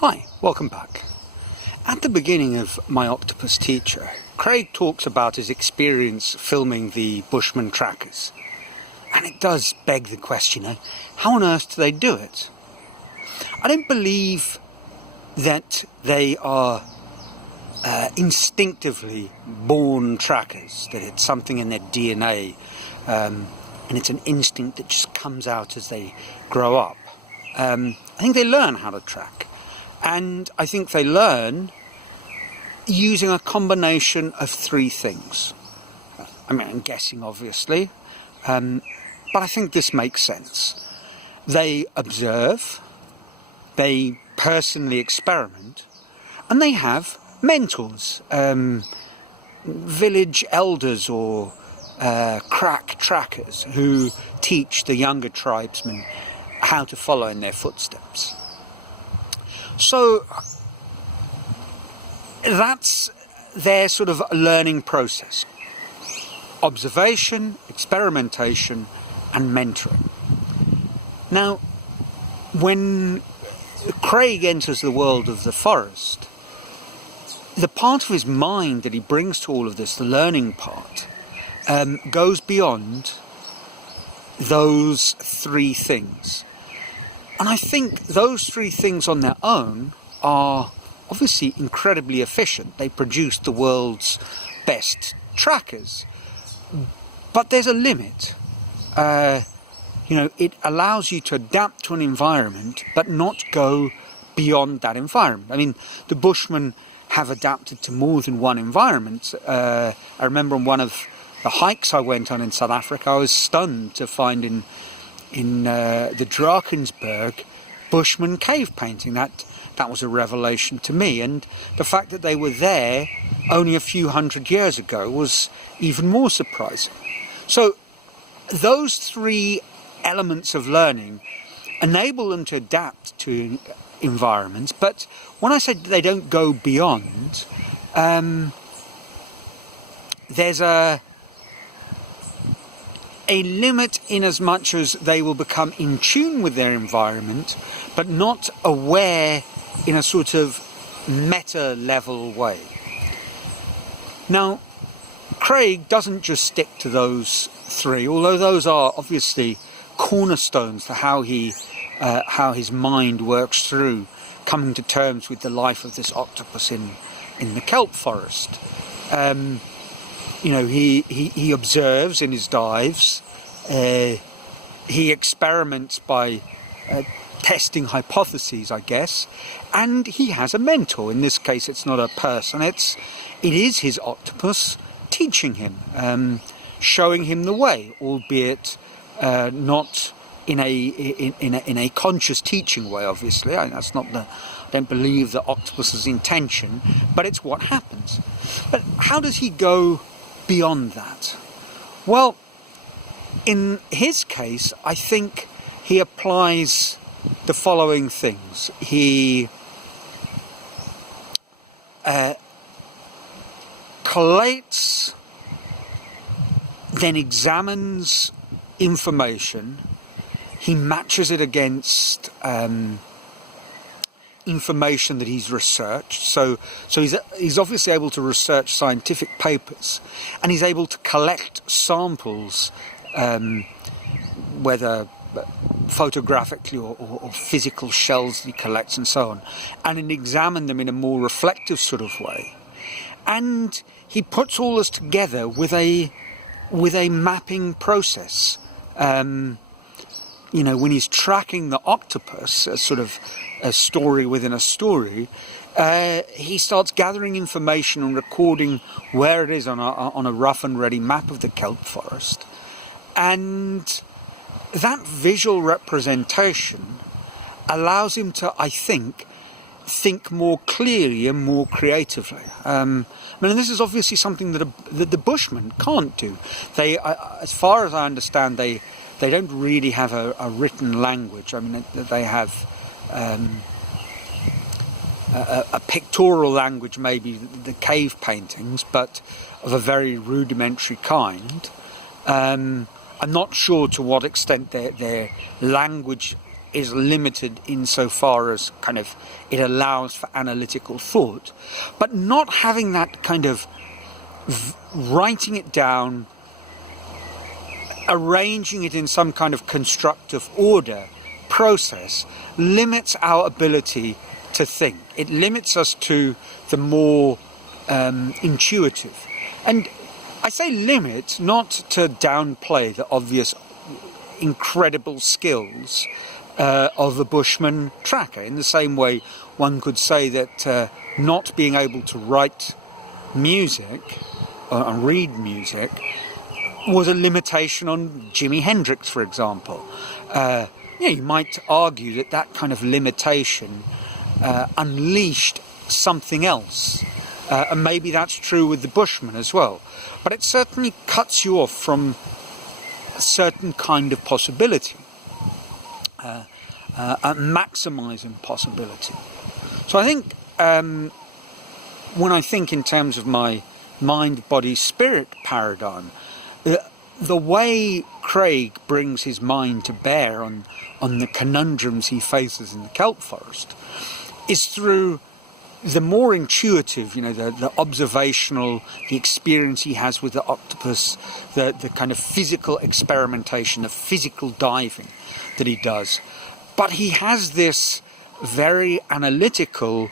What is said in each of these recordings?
Hi, welcome back. At the beginning of My Octopus Teacher, Craig talks about his experience filming the Bushman trackers. And it does beg the question, how on earth do they do it? I don't believe that they are instinctively born trackers, that it's something in their DNA, and it's an instinct that just comes out as they grow up. I think they learn how to track. And I think they learn using a combination of three things. I mean, I'm guessing, obviously, but I think this makes sense. They observe, they personally experiment, and they have mentors, village elders or crack trackers who teach the younger tribesmen how to follow in their footsteps. So that's their sort of learning process. Observation, experimentation, and mentoring. Now, when Craig enters the world of the forest, the part of his mind that he brings to all of this, the learning part, goes beyond those three things. And I think those three things on their own are obviously incredibly efficient. They produce the world's best trackers. But there's a limit. It allows you to adapt to an environment, but not go beyond that environment. I mean, the Bushmen have adapted to more than one environment. I remember on one of the hikes I went on in South Africa, I was stunned to find in the Drakensberg Bushman cave painting. That was a revelation to me, and the fact that they were there only a few hundred years ago was even more surprising. So those three elements of learning enable them to adapt to environments, but when I said they don't go beyond, there's a limit in as much as they will become in tune with their environment, but not aware in a sort of meta-level way. Now, Craig doesn't just stick to those three, although those are obviously cornerstones to how his mind works through coming to terms with the life of this octopus in the kelp forest. He observes in his dives, he experiments by testing hypotheses, I guess, and he has a mentor. In this case, it's not a person, it is his octopus teaching him, showing him the way, albeit not in a conscious teaching way, obviously. I don't believe the octopus's intention, but it's what happens. But how does he go beyond that? Well, in his case, I think he applies the following things. He collates, then examines information. He matches it against information that he's researched. So he's obviously able to research scientific papers, and he's able to collect samples, whether photographically or physical shells that he collects and so on, and then examine them in a more reflective sort of way. And he puts all this together with a mapping process. When he's tracking the octopus, as sort of a story within a story, he starts gathering information and recording where it is on a rough and ready map of the kelp forest. And that visual representation allows him to, I think more clearly and more creatively. This is obviously something that the Bushmen can't do. They, as far as I understand, they don't really have a written language. I mean, they have a pictorial language, maybe the cave paintings, but of a very rudimentary kind. I'm not sure to what extent their language is limited insofar as kind of it allows for analytical thought, but not having that kind of writing it down, arranging it in some kind of constructive order process limits our ability to think. It limits us to the more intuitive. And I say limit not to downplay the obvious incredible skills of a bushman tracker. In the same way, one could say that not being able to write music and read music was a limitation on Jimi Hendrix, for example. You might argue that that kind of limitation unleashed something else. And maybe that's true with the bushman as well. But it certainly cuts you off from a certain kind of possibility, a maximising possibility. So I think when I think in terms of my mind, body, spirit paradigm, the way Craig brings his mind to bear on the conundrums he faces in the kelp forest is through the more intuitive, the observational, the experience he has with the octopus, the kind of physical experimentation, the physical diving that he does. But he has this very analytical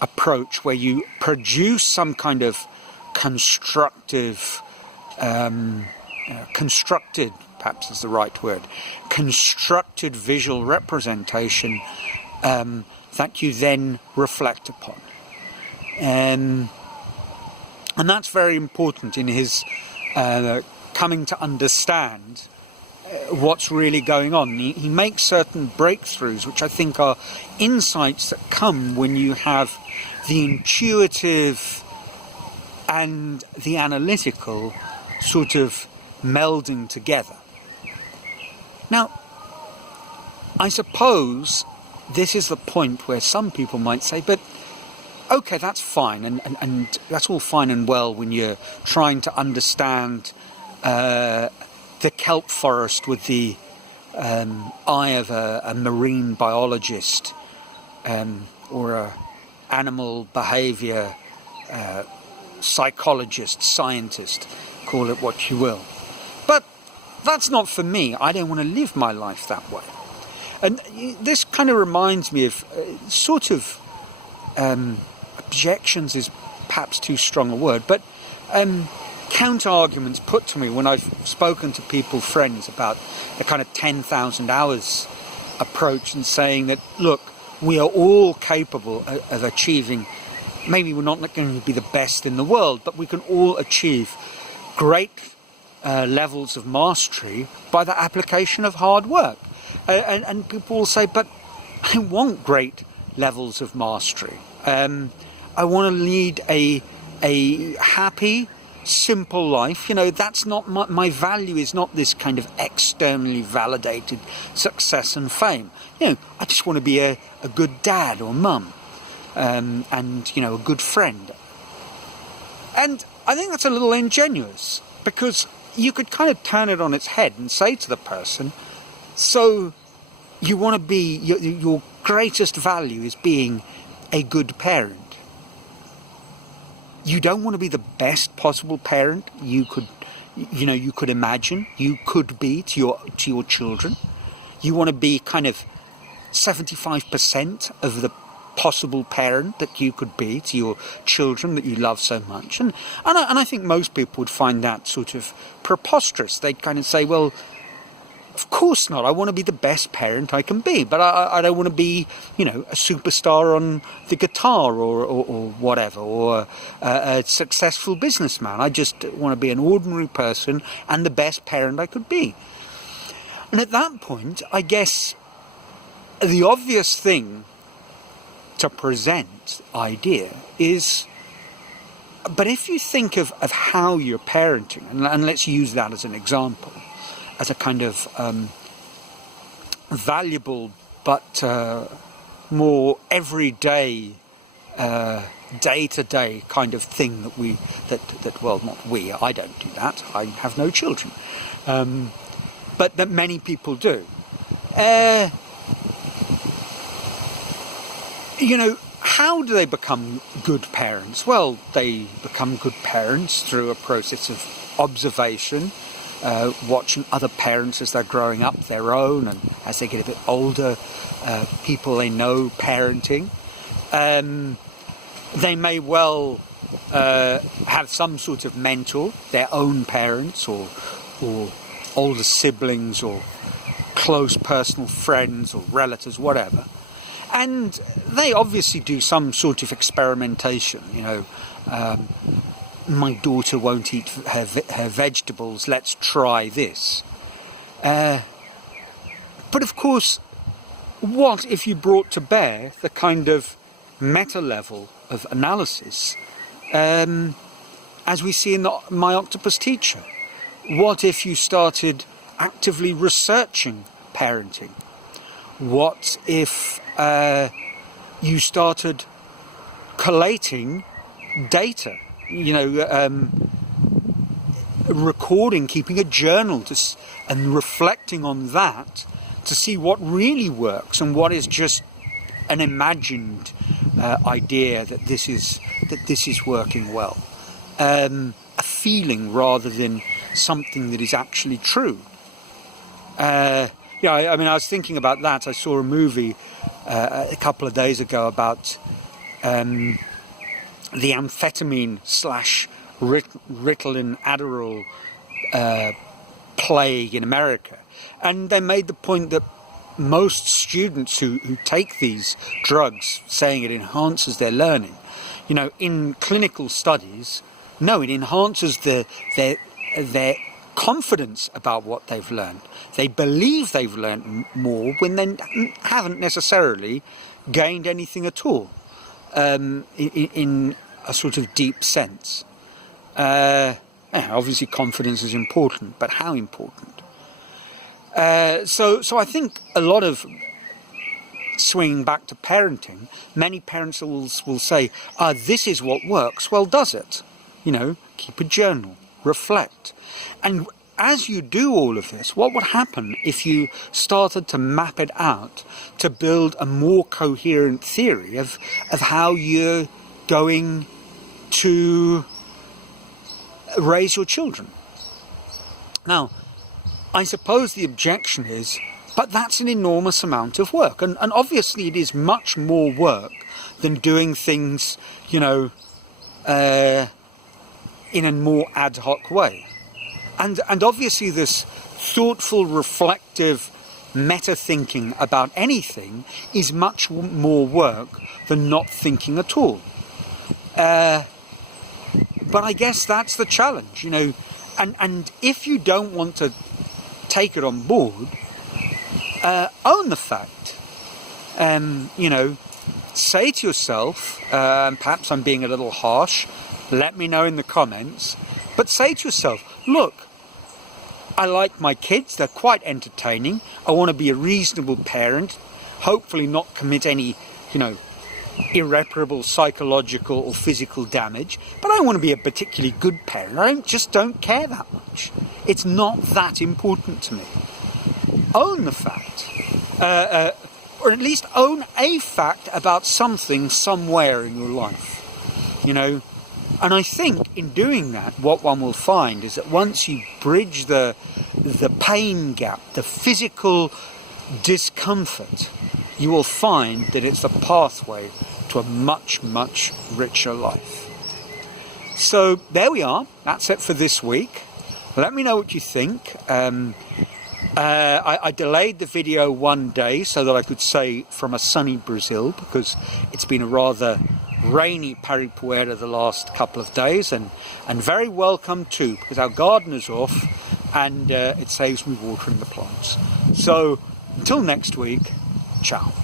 approach where you produce some kind of constructed, perhaps is the right word, constructed visual representation that you then reflect upon. And that's very important in his coming to understand what's really going on. He makes certain breakthroughs, which I think are insights that come when you have the intuitive and the analytical sort of melding together. Now, I suppose this is the point where some people might say, but okay, that's fine, and that's all fine and well when you're trying to understand the kelp forest with the eye of a marine biologist or a animal behaviour psychologist, scientist, call it what you will. But that's not for me. I don't want to live my life that way. And this kind of reminds me of objections is perhaps too strong a word, but counter-arguments put to me when I've spoken to people, friends, about the kind of 10,000 hours approach and saying that, look, we are all capable of achieving, maybe we're not going to be the best in the world, but we can all achieve great levels of mastery by the application of hard work. And people will say, but I want great levels of mastery. I want to lead a happy, simple life. That's not my value is not this kind of externally validated success and fame. I just want to be a good dad or mum, and a good friend. And I think that's a little ingenuous, because you could kind of turn it on its head and say to the person, so you want to be, your greatest value is being a good parent. You don't want to be the best possible parent you could imagine you could be to your children. You want to be kind of 75% of the possible parent that you could be to your children that you love so much. And I think most people would find that sort of preposterous. They'd kind of say, well, of course not. I want to be the best parent I can be, but I don't want to be, a superstar on the guitar or whatever, or a successful businessman. I just want to be an ordinary person and the best parent I could be. And at that point, I guess the obvious thing to present idea is, but if you think of how you're parenting, and let's use that as an example, as a kind of valuable but more everyday, day-to-day kind of thing I don't do that, I have no children, but that many people do. You know, how do they become good parents? Well, they become good parents through a process of observation, watching other parents as they're growing up, their own, and as they get a bit older, people they know parenting. They may well have some sort of mentor, their own parents or older siblings or close personal friends or relatives, whatever. And they obviously do some sort of experimentation, you know. My daughter won't eat her vegetables, let's try this. But of course, what if you brought to bear the kind of meta level of analysis as we see in My Octopus Teacher? What if you started actively researching parenting? What if you started collating data, you know, recording, keeping a journal and reflecting on that to see what really works and what is just an imagined idea that this is working well, a feeling rather than something that is actually true. Yeah, I mean, I was thinking about that. I saw a movie a couple of days ago about the amphetamine / Ritalin Adderall plague in America, and they made the point that most students who take these drugs, saying it enhances their learning, you know, in clinical studies, no, it enhances their confidence about what they've learned. They believe they've learned more when they haven't necessarily gained anything at all, in a sort of deep sense. Obviously confidence is important, but how important? So I think a lot of swinging back to parenting, many parents will say, this is what works. Well, does it? You know, keep a journal, reflect. And as you do all of this, what would happen if you started to map it out to build a more coherent theory of how you're going to raise your children? Now, I suppose the objection is, but that's an enormous amount of work. And obviously it is much more work than doing things, you know, in a more ad hoc way. And obviously this thoughtful, reflective, meta-thinking about anything is much more work than not thinking at all. But I guess that's the challenge, you know. And if you don't want to take it on board, own the fact. You know, say to yourself, perhaps I'm being a little harsh, let me know in the comments, but say to yourself, look, I like my kids, they're quite entertaining, I want to be a reasonable parent, hopefully not commit any, you know, irreparable psychological or physical damage, but I want to be a particularly good parent. I just don't care that much. It's not that important to me. Own the fact, or at least own a fact about something somewhere in your life, you know. And I think in doing that, what one will find is that once you bridge the pain gap, the physical discomfort, you will find that it's a pathway to a much, much richer life. So there we are. That's it for this week. Let me know what you think. I delayed the video one day so that I could say from a sunny Brazil, because it's been a rather rainy Paripuera the last couple of days, and very welcome too, because our garden is off and it saves me watering the plants. So until next week, ciao.